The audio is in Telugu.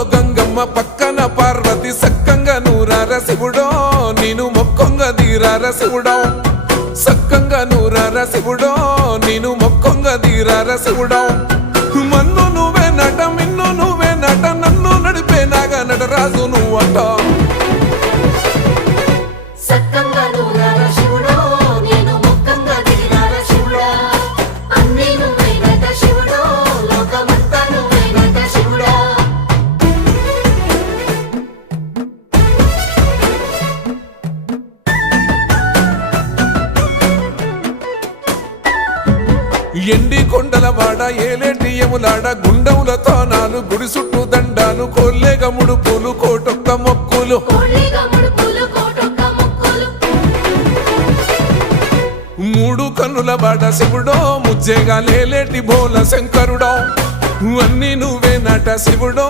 ఊళ్ళో గంగమ్మ పక్కన పార్వతి సక్కంగా నూరార శివుడో నేను మొక్కొంగ దీరార శివుడో సక్కంగా నూరార శివుడో నేను మొక్కొంగ దీరార శివుడో మన్ను నువ్వే నట మిన్ను నువ్వే నట నన్ను నడిపే నాగ నటరాజు నువ్వంట ఎండి కొండల వాడ ఏలేటి యములాడ గుండములతో నాలు గుడి చుట్టూ దండాలు కోల్లేగ ముడుపులు కోటొక్క మొక్కులు మూడు కన్నుల వాడ శివుడో ముజ్జేగా లేలేటి బోల శంకరుడో అన్నీ నువ్వే నట శివుడో